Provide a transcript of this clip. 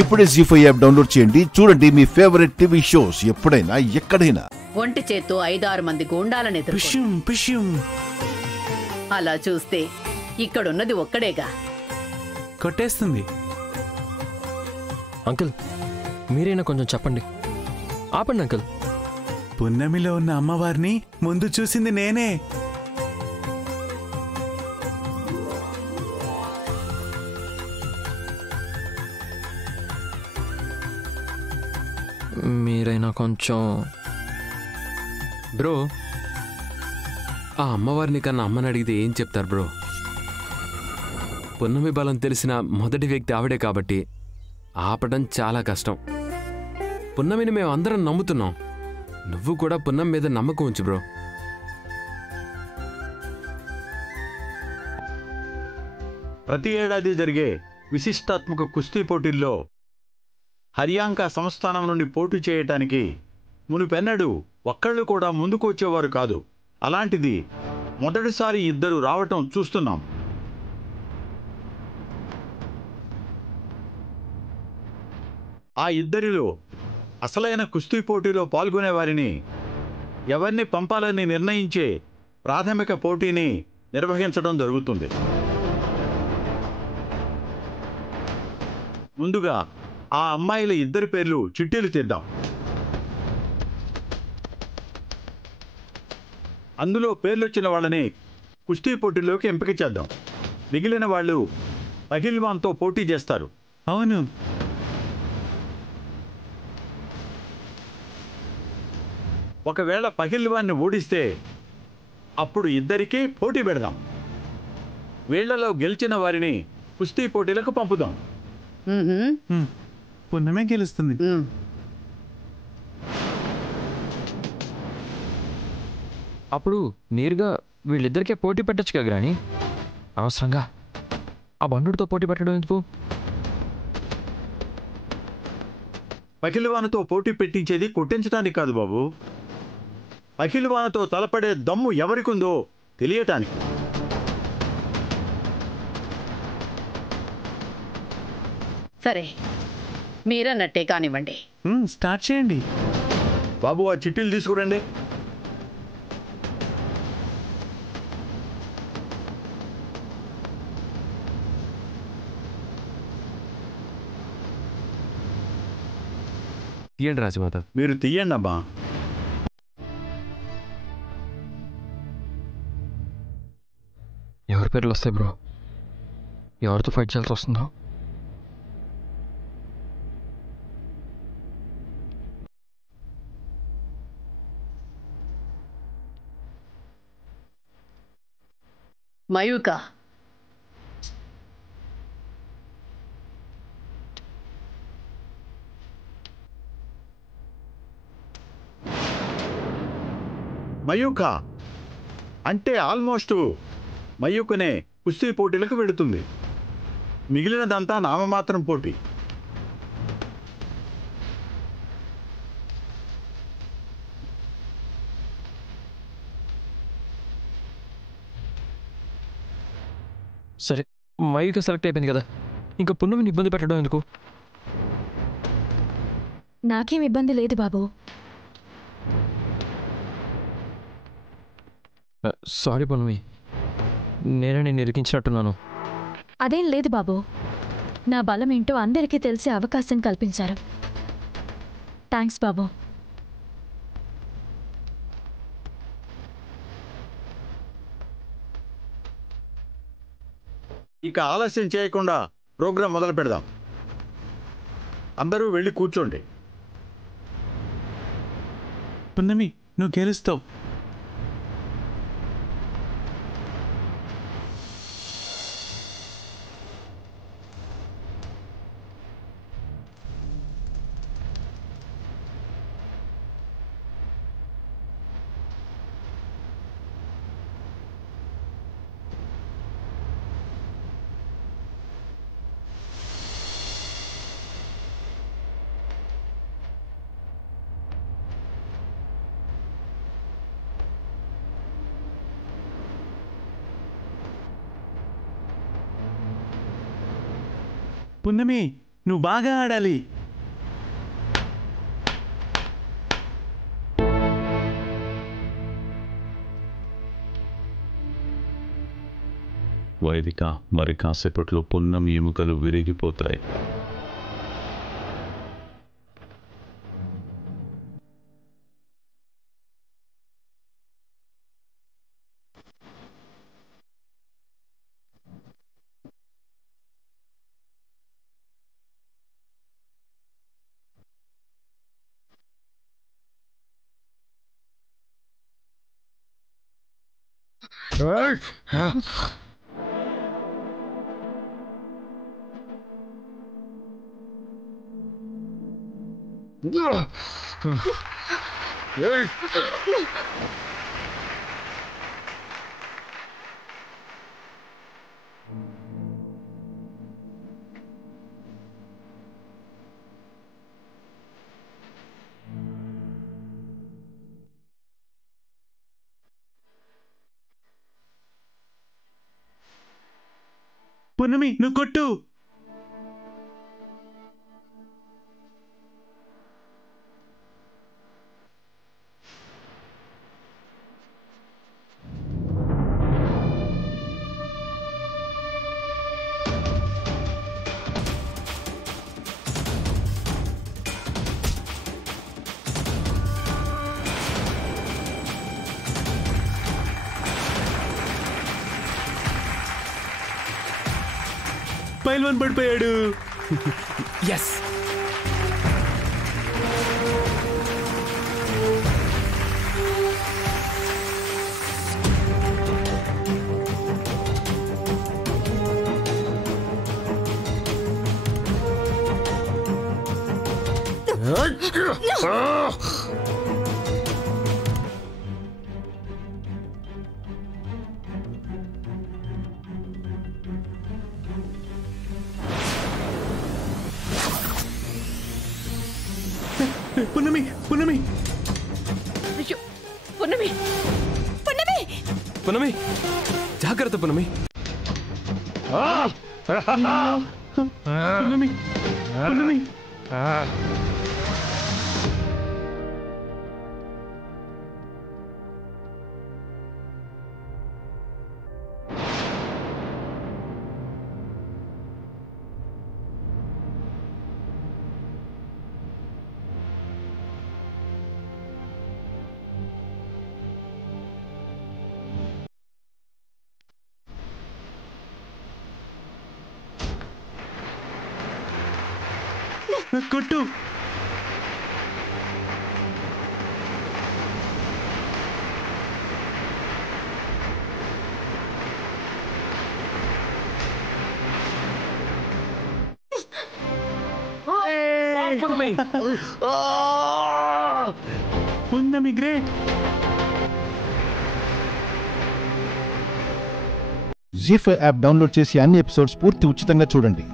ఇప్పుడే జీ5 app download చేయండి. చూడండి మీ ఫేవరెట్ టీవీ షోస్ ఎప్పుడైనా ఎక్కడైనా. ఒంటి చేత్తో 5-6 మంది గూండాలను అలా చూస్తే ఇక్కడున్నది ఒక్కడేగా. కొట్టేస్తుంది. అంకుల్ మీరైనా కొంచెం చెప్పండి. ఆపండి అంకుల్. పున్నమిలో ఉన్న అమ్మవారిని ముందు చూసింది నేనే. మీరైనా కొంచెం. బ్రో, ఆ అమ్మవారిని కన్నా అమ్మని అడిగితే ఏం చెప్తారు బ్రో? పున్నమి బలం తెలిసిన మొదటి వ్యక్తి ఆవిడే కాబట్టి ఆపడం చాలా కష్టం. పున్నమిని మేము అందరం నమ్ముతున్నాం. నువ్వు కూడా పున్నం మీద నమ్మకం ఉంచు బ్రో. ప్రతి ఏడాది జరిగే విశిష్టాత్మక కుస్తీ పోటీల్లో హర్యాంక సంస్థానం నుండి పోటీ చేయటానికి మునుపెన్నడూ ఒక్కళ్ళు కూడా ముందుకు వచ్చేవారు కాదు. అలాంటిది మొదటిసారి ఇద్దరు రావటం చూస్తున్నాం. ఆ ఇద్దరిలో అసలైన కుస్తీ పోటీలో పాల్గొనే వారిని ఎవరిని పంపాలని నిర్ణయించే ప్రాథమిక పోటీని నిర్వహించడం జరుగుతుంది. ముందుగా ఆ అమ్మాయిల ఇద్దరి పేర్లు చిట్టీలు తీద్దాం. అందులో పేర్లొచ్చిన వాళ్ళని కుస్తీ పోటీలోకి ఎంపిక చేద్దాం. మిగిలిన వాళ్ళు పహిల్వాన్తో పోటీ చేస్తారు. అవును, ఒకవేళ పహిల్వాన్ని ఓడిస్తే అప్పుడు ఇద్దరికీ పోటీ పెడదాం. వీళ్లలో గెలిచిన వారిని కుస్తీ పోటీలకు పంపుదాం. పున్నమే గెలుస్తుంది. అప్పుడు నేరుగా వీళ్ళిద్దరికే పోటీ పెట్టచ్చు కదా గ్రాని. అవసరంగా ఆ బండుతో పోటీ పెట్టడం ఎందుకు? పహిల్వాన్తో పోటీ పెట్టించేది కొట్టించడానికి కాదు బాబు, పహిల్వాన్తో తలపడే దమ్ము ఎవరికుందో తెలియటానికి. సరే, మీరన్నట్టే కానివ్వండి. స్టార్ట్ చేయండి. బాబు, ఆ చిట్టీలు తీసుకురండి. తీయండి రాజమాత. మీరు తీయండి అమ్మా. ఎవరి పేర్లు వస్తాయి బ్రో? ఎవరితో ఫైట్ చేయాల్సి వస్తుందో? మయూక, మయూక అంటే ఆల్మోస్ట్ మయూకనే కుస్తీ పోటీలకు వెళుతుంది. మిగిలినదంతా నామమాత్రం పోటీ. సరే, మైక సెలెక్ట్ అయిపోయింది కదా, ఇంకా పున్నమిని ఇబ్బంది పెట్టడం ఎందుకు? నాకేం ఇబ్బంది లేదు బాబు. సారీ పున్నమి, నేనే నేను ఇరికించినట్టున్నాను. అదేం లేదు బాబు, నా బలం ఏంటో అందరికీ తెలిసే అవకాశం కల్పించారు. థ్యాంక్స్ బాబు. ఇక ఆలస్యం చేయకుండా ప్రోగ్రాం మొదలు పెడదాం. అందరూ వెళ్ళి కూర్చోండి. పున్నమి, నువ్వు గెలుస్తావు. పున్నమి, నువ్వు బాగా ఆడాలి. వైదిక, మరి కాసేపట్లో పున్నం ఎముకలు విరిగిపోతాయి. పున్నమి, నువ్వు కొట్టు. పైల్వాన్ పడిపోయాడు. ఎస్. పున్నమి, పున్నమి, అయ్యో, పున్నమి, పున్నమి, పున్నమి, జాగ్రత్త పున్నమి. పున్నమి, పున్నమి. కొట్టు. పున్నమి గ్రేట్. జీ5 యాప్ డౌన్లోడ్ చేసి అన్ని ఎపిసోడ్స్ పూర్తి ఉచితంగా చూడండి.